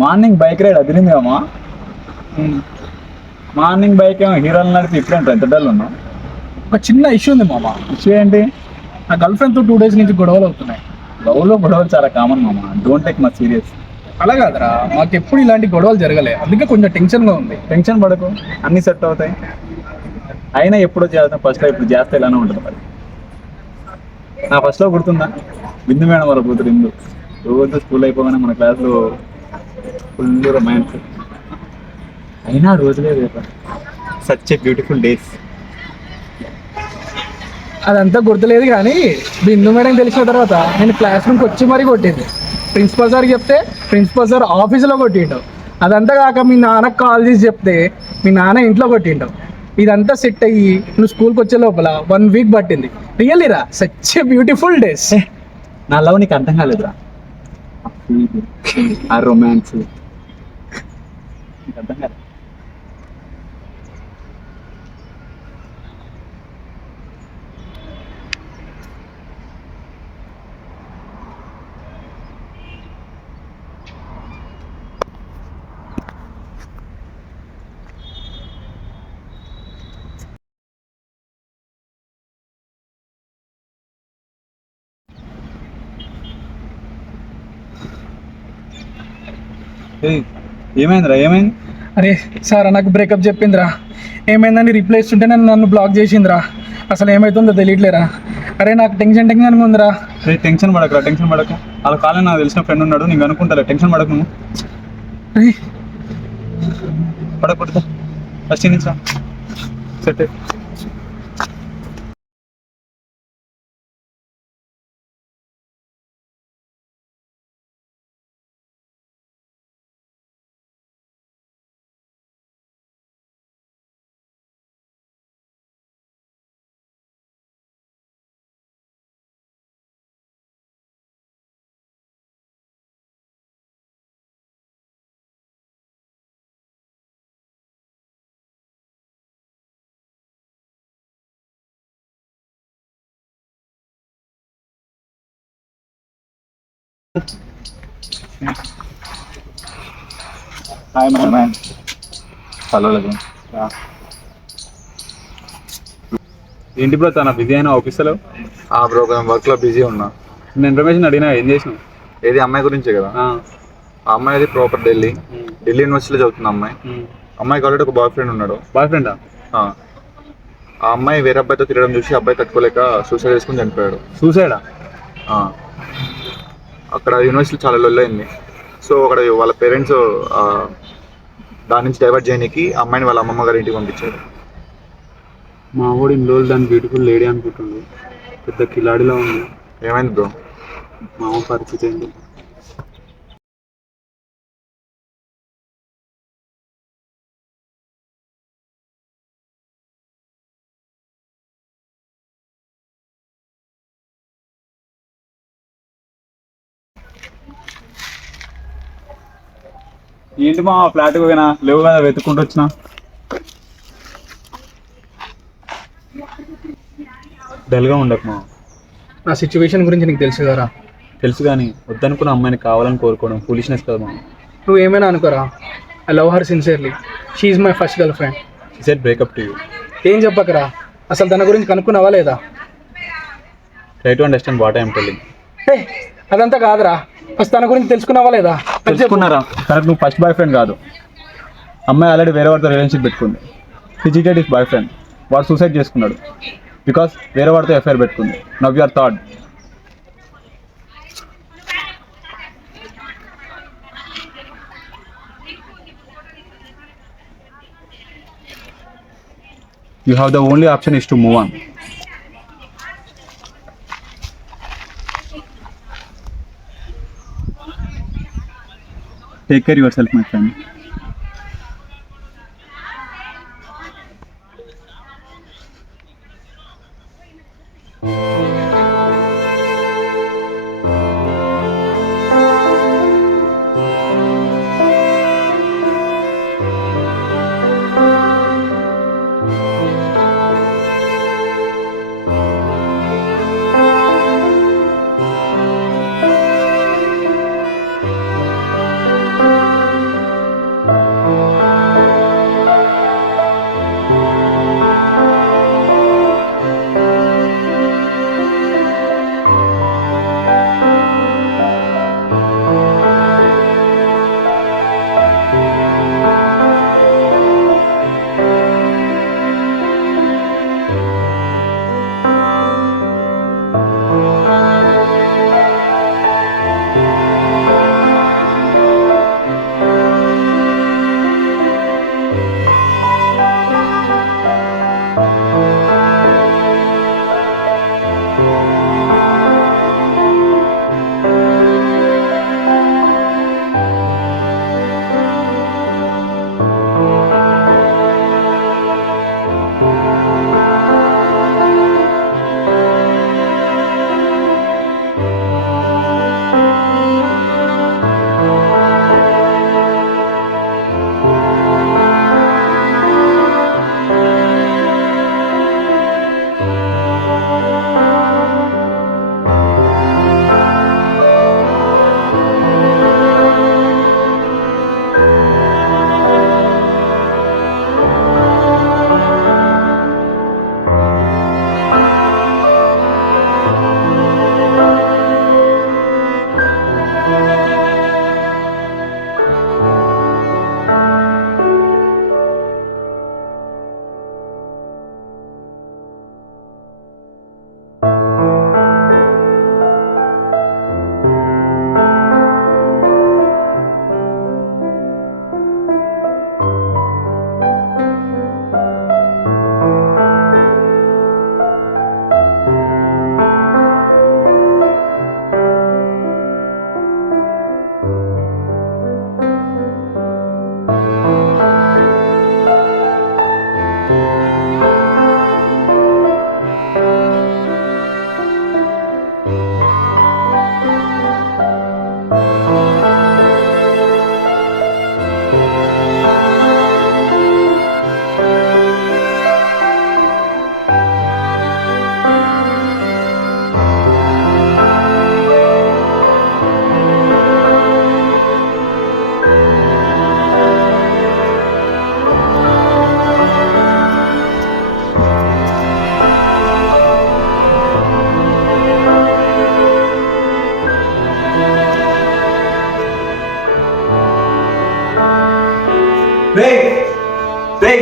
Morning bike ride అదిరింది అమ్మా. Morning bike ఏమో హీరోలు నడిపి ఇప్పుడు ఎంత డల్ ఉన్నావు. ఒక చిన్న ఇష్యూ ఉంది మామ. ఇష్యూ ఏంటి? నా గర్ల్ ఫ్రెండ్తో 2 days నుంచి గొడవలు అవుతున్నాయి. లవ్లో గొడవలు చాలా కామన్ మామ, డోంట్ టేక్ మచ్ సీరియస్. అలా కాదురా, మాకు ఎప్పుడు ఇలాంటి గొడవలు జరగలే, అందుకే కొంచెం టెన్షన్గా ఉంది. టెన్షన్ పడకు, అన్నీ సెట్ అవుతాయి. అయినా ఎప్పుడో చేస్తాం, ఫస్ట్లో ఇప్పుడు చేస్తే ఇలానే ఉంటుంది మరి. నా ఫస్ట్లో గుర్తుందా, బిందు మేడం వాళ్ళ కూతురు ఇందు. రోజు స్కూల్ అయిపోగానే మన క్లాస్లో ఫుల్ రొమాన్స్. అయినా రోజులే రేపు, సచ్ ఏ బ్యూటిఫుల్ డేస్. అదంతా గుర్తులేదు కానీ బిందు మేడం తెలిసిన తర్వాత నేను క్లాస్ రూమ్కి వచ్చి మరీ కొట్టింది. ప్రిన్సిపల్ సార్ చెప్తే ప్రిన్సిపల్ సార్ ఆఫీసులో కొట్టిండు. అదంతా కాక మీ నాన్నకు కాల్ చేసి చెప్తే మీ నాన్న ఇంట్లో కొట్టిండు. ఇదంతా సెట్ అయ్యి నువ్వు స్కూల్కి వచ్చే లోపల 1 week పట్టింది. రియల్లీ రా, సచ్ ఏ బ్యూటిఫుల్ డేస్. నా లవ్ నీకు అర్థం కాలేదురా, ఆ రొమాన్స్ నీకు అర్థం కాలేదు. ఏమైందిరా, ఏమైంది? అరే సార్ నాకు బ్రేకప్ చెప్పిందిరా. ఏమైందని రిప్లై ఇస్తుంటే నన్ను బ్లాక్ చేసిందిరా. అసలు ఏమవుతుందో తెలియట్లేరా. అరే నాకు టెన్షన్గా ఉందిరా. టెన్షన్ పడకురా, టెన్షన్ పడకు. వాళ్ళ కాలేజ్ నాకు తెలిసిన ఫ్రెండ్ ఉన్నాడు, నీకు అనుకుంటారా, టెన్షన్ పడకు నువ్వు. అరే పడకూడదు, ఫస్ట్ నుంచి సెట్. Hi ma'am. పర్వాలేదు. ఏంటి బ్రో, తన బిజీ అయినా ఆఫీస్లో? బ్రో కొంచెం వర్క్లో బిజీ ఉన్నా. నేను ఇన్ఫర్మేషన్ అడిగినా, ఏం చేసినావు? ఏది అమ్మాయి గురించే కదా. ఆ అమ్మాయి అది ప్రాపర్ ఢిల్లీ యూనివర్సిటీలో చదువుతుంది అమ్మాయి. అమ్మాయికి ఆల్రెడీ ఒక బాయ్ ఫ్రెండ్ ఉన్నాడు. బాయ్ ఫ్రెండా? ఆ అమ్మాయి వేరే అబ్బాయితో తిరగడం చూసి అబ్బాయి తట్టుకోలేక సూసైడ్ చేసుకుని చనిపోయాడు. సూసైడా? అక్కడ యూనివర్సిటీ చాలా లొల్లైంది. సో అక్కడ వాళ్ళ పేరెంట్స్ దాని నుంచి డైవర్ట్ చేయడానికి అమ్మాయిని వాళ్ళ అమ్మమ్మ గారి ఇంటికి పంపించారు. మా వాడు ఇన్ని రోజులు దాని బ్యూటిఫుల్ లేడీ అనుకుంటుండు, పెద్ద కిలాడిలో ఉంది. ఏమైంది బ్రో? మా అమ్మ పరిస్థితి ఏంటి? ఏంటి మా ఫ్లాట్కి పోయినా లేవు కదా, వెతుక్కుంటూ వచ్చినా. డల్గా ఉండకు మా. నా సిచ్యువేషన్ గురించి నీకు తెలుసు కదరా. తెలుసు కానీ వద్దనుకున్న అమ్మాయిని కావాలని కోరుకోవడం ఫూలిష్నెస్ కదా మా. నువ్వు ఏమైనా అనుకోరా, I love her sincerely. She is my first girl friend. She said breakup to you. ఏం చెప్పకరా, అసలు తన గురించి కనుక్కున్నావా లేదా? Try to understand what I'm telling. అదంతా కాదురా, ఫస్ట్ తన గురించి తెలుసుకున్నావా లేదా? తెలుసుకున్నారా? కరెక్ట్, నువ్వు ఫస్ట్ బాయ్ ఫ్రెండ్ కాదు. అమ్మాయి ఆల్రెడీ వేరే వాడితో రిలేషన్షిప్ పెట్టుకుంది. ఫిజిటెడ్ ఇస్ బాయ్ ఫ్రెండ్. వాడు సూసైడ్ చేసుకున్నాడు బికాస్ వేరే వాడితో ఎఫ్ఐఆర్ పెట్టుకుంది. Now your third. You have the only option is to move on. Take care of yourself, my friend.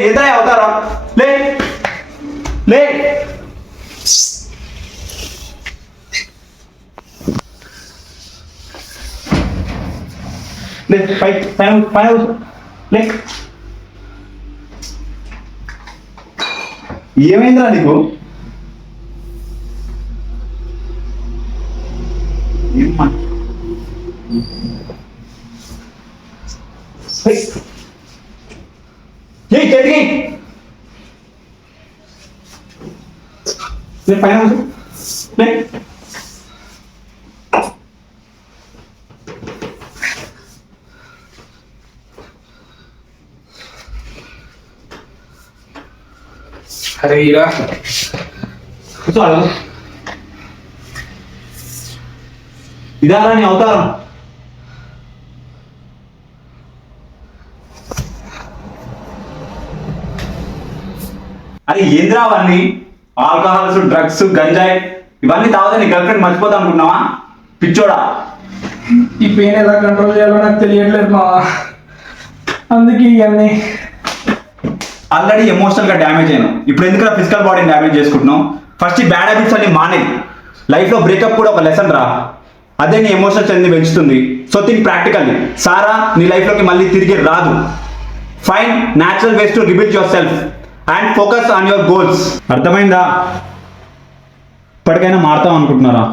ఎంత అవుతారా? లే లే లే పై పైన పైన లే. ఏమైందిరా నీకు? ఏమ్మా ఏ చెడిగి పైన లే. అరే ఇరా కూర్చోడు. ఇదారా నీ అవతారం? అరే ఏంద్రా అవన్నీ? ఆల్కహాల్స్, డ్రగ్స్, గంజాయి ఇవన్నీ తాగితే నీ గర్ల్ ఫ్రెండ్ మర్చిపోతా అనుకుంటున్నావా? పిచ్చోడా. ఈ పెయిన్ ఎలా కంట్రోల్ చేయాలో నాకు తెలియట్లేదు మా, అందుకే ఇవన్నీ. ఆల్రెడీ ఎమోషనల్ గా డ్యామేజ్ అయినావు, ఇప్పుడు ఎందుకు ఫిజికల్ బాడీని డ్యామేజ్ చేసుకుంటున్నావు? ఫస్ట్ ఈ బ్యాడ్ హ్యాబిట్స్ అన్ని మానే. లైఫ్ లో బ్రేకప్ కూడా ఒక లెసన్ రా, అదే నీ ఎమోషనల్ అనేది పెంచుతుంది. So think practically. సారా నీ లైఫ్ లోకి మళ్ళీ తిరిగి రాదు. Find natural ways to rebuild your self and focus on your goals. అర్థమైందా? ఇప్పటికైనా మారుతాం అనుకుంటున్నారా?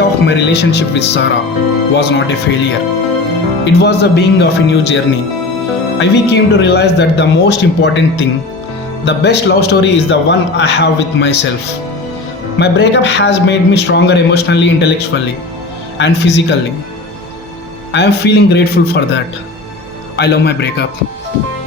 end of my relationship with Sarah was not a failure. It was the beginning of a new journey. We came to realize that the most important thing, the best love story is the one I have with myself. My breakup has made me stronger emotionally, intellectually, and physically. I am feeling grateful for that. I love my breakup.